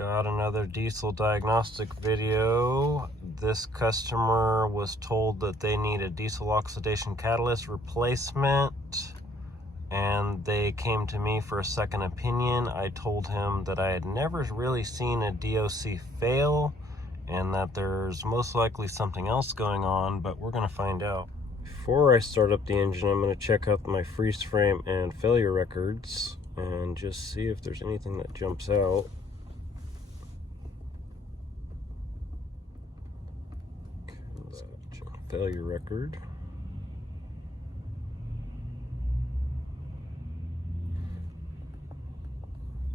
Got another diesel diagnostic video. This customer was told that they need a diesel oxidation catalyst replacement, and they came to me for a second opinion. I told him that I had never really seen a DOC fail and that there's most likely something else going on, but we're going to find out. Before I start up the engine, I'm going to check out my freeze frame and failure records and just see if there's anything that jumps out. Failure record.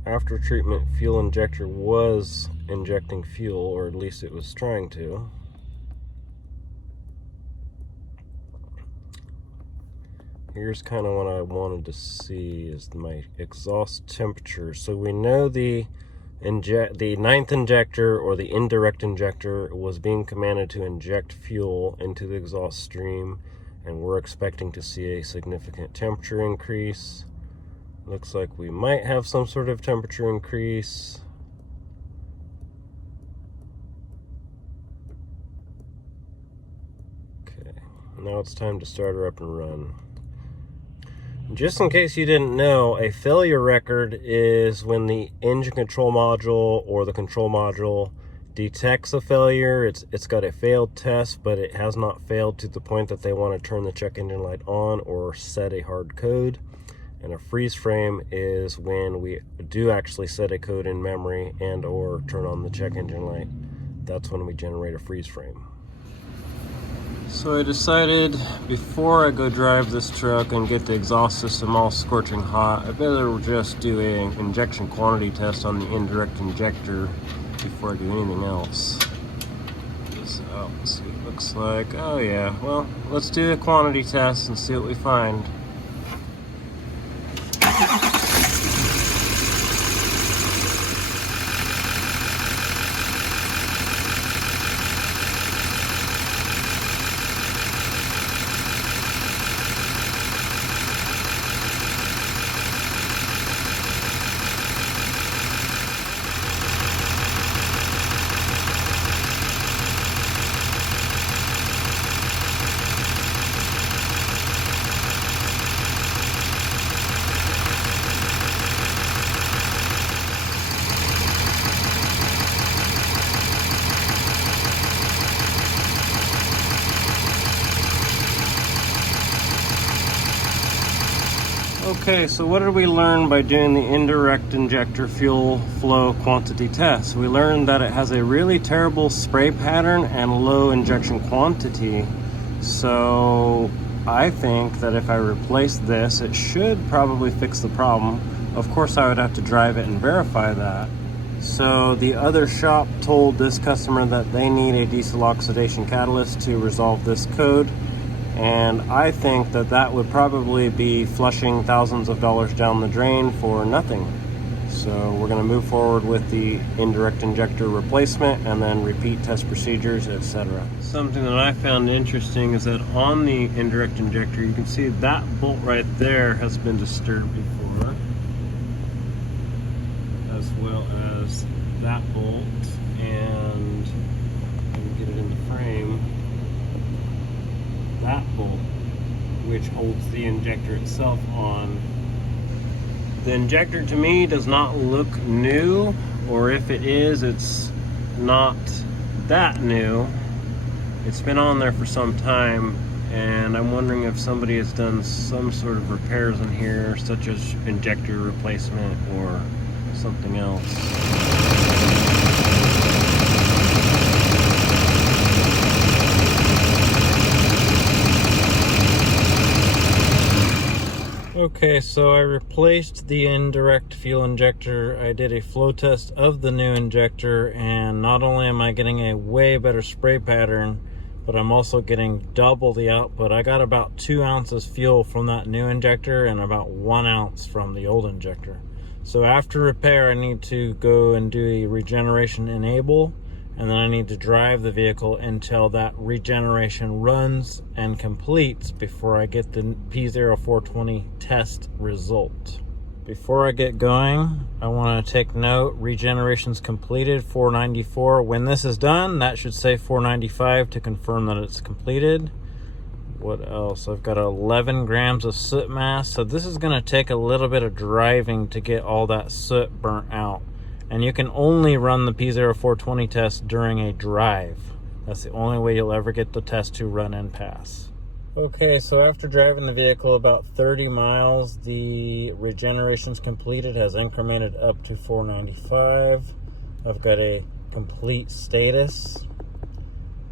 After treatment, fuel injector was injecting fuel, or at least it was trying to. Here's kind of what I wanted to see is my exhaust temperature. So we know the ninth injector, or the indirect injector, was being commanded to inject fuel into the exhaust stream, and we're expecting to see a significant temperature increase. Looks like we might have some sort of temperature increase. Okay, now it's time to start her up and run. Just in case you didn't know, a failure record is when the engine control module or the control module detects a failure. It's got a failed test, but it has not failed to the point that they want to turn the check engine light on or set a hard code. And a freeze frame is when we do actually set a code in memory and or turn on the check engine light. That's when we generate a freeze frame. So I decided before I go drive this truck and get the exhaust system all scorching hot, I better just do an injection quantity test on the indirect injector before I do anything else. So let's see what it looks like. Oh yeah, well, let's do a quantity test and see what we find. Okay, so what did we learn by doing the indirect injector fuel flow quantity test? We learned that it has a really terrible spray pattern and low injection quantity. So I think that if I replace this, it should probably fix the problem. Of course, I would have to drive it and verify that. So the other shop told this customer that they need a diesel oxidation catalyst to resolve this code. And I think that that would probably be flushing thousands of dollars down the drain for nothing. So we're going to move forward with the indirect injector replacement and then repeat test procedures, etc. Something that I found interesting is that on the indirect injector, you can see that bolt right there has been disturbed before, as well as that bolt, and let me get it in the frame. That bolt, which holds the injector itself on. The injector to me does not look new, or if it is, it's not that new. It's been on there for some time, and I'm wondering if somebody has done some sort of repairs in here, such as injector replacement or something else. Okay, so I replaced the indirect fuel injector. I did a flow test of the new injector, and not only am I getting a way better spray pattern, but I'm also getting double the output. I got about 2 ounces fuel from that new injector and about 1 ounce from the old injector. So after repair, I need to go and do a regeneration enable, and then I need to drive the vehicle until that regeneration runs and completes before I get the P0420 test result. Before I get going, I want to take note, regeneration's completed, 494. When this is done, that should say 495 to confirm that it's completed. What else? I've got 11 grams of soot mass, so this is going to take a little bit of driving to get all that soot burnt out. And you can only run the P0420 test during a drive. That's the only way you'll ever get the test to run and pass. Okay, so after driving the vehicle about 30 miles, the regeneration's completed, has incremented up to 495. I've got a complete status.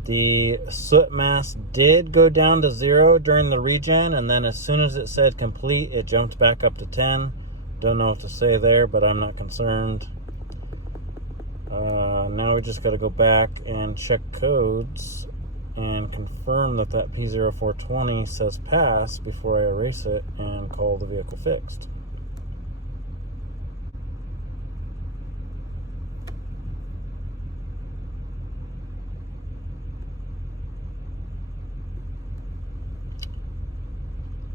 The soot mass did go down to 0 during the regen, and then as soon as it said complete, it jumped back up to 10. Don't know what to say there, but I'm not concerned. Now we just got to go back and check codes and confirm that that P0420 says pass before I erase it and call the vehicle fixed.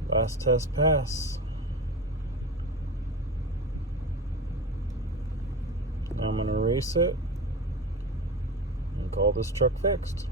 Last test pass. Now I'm going to erase it and call this truck fixed.